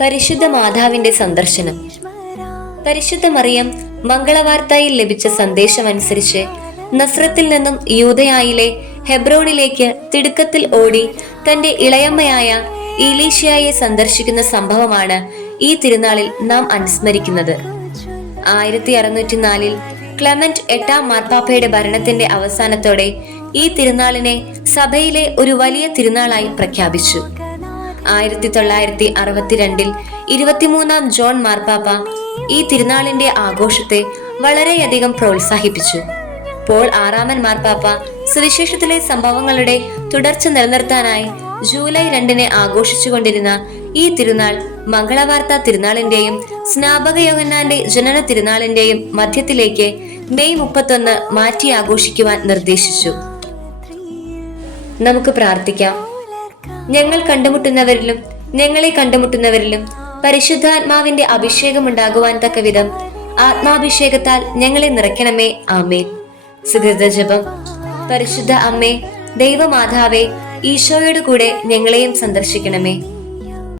പരിശുദ്ധ മാതാവിന്റെ സന്ദർശനം. പരിശുദ്ധ മറിയം മംഗളവാർത്തയിൽ ലഭിച്ച സന്ദേശം അനുസരിച്ച് നസ്രത്തിൽ നിന്നും യൂതയായിലെ ഹെബ്രോണിലേക്ക് തിടുക്കത്തിൽ ഓടി തന്റെ ഇളയമ്മയായ ഈലീഷ്യയെ സന്ദർശിക്കുന്ന സംഭവമാണ് ഈ തിരുനാളിൽ നാം അനുസ്മരിക്കുന്നത്. ആയിരത്തി അറുന്നൂറ്റി നാലിൽ ക്ലെമന്റ് എട്ടാം മാർപ്പാപ്പയുടെ ഭരണത്തിന്റെ അവസാനത്തോടെ ഈ തിരുനാളിനെ സഭയിലെ ഒരു വലിയ തിരുനാളായി പ്രഖ്യാപിച്ചു. ആയിരത്തി തൊള്ളായിരത്തി അറുപത്തിരണ്ടിൽ ഇരുപത്തിമൂന്നാം ജോൺ മാർപ്പാപ്പ ഈ തിരുനാളിന്റെ ആഘോഷത്തെ വളരെയധികം പ്രോത്സാഹിപ്പിച്ചു. പോൾ ആറാമൻ മാർപ്പാപ്പ സുവിശേഷത്തിലെ സംഭവങ്ങളുടെ തുടർച്ച നിലനിർത്താനായി ജൂലൈ രണ്ടിന് ആഘോഷിച്ചുകൊണ്ടിരുന്ന ഈ തിരുനാൾ മംഗളവാർത്ത തിരുനാളിന്റെയും സ്നാപക യോഗന്നാന്റെ ജനന തിരുനാളിന്റെയും മധ്യത്തിലേക്ക് മെയ് മുപ്പത്തൊന്ന് മാറ്റി ആഘോഷിക്കുവാൻ നിർദ്ദേശിച്ചു. നമുക്ക് പ്രാർത്ഥിക്കാം. ഞങ്ങൾ കണ്ടുമുട്ടുന്നവരിലും ഞങ്ങളെ കണ്ടുമുട്ടുന്നവരിലും പരിശുദ്ധാത്മാവിന്റെ അഭിഷേകം ഉണ്ടാകുവാൻ തക്ക വിധം ആത്മാഭിഷേകത്താൽ ഞങ്ങളെ നിറയ്ക്കണമേ. ആമേ സുഹൃത ജപം. പരിശുദ്ധ അമ്മേ ദൈവമാതാവേ ഈശോയുടെ കൂടെ ഞങ്ങളെയും സന്ദർശിക്കണമേ.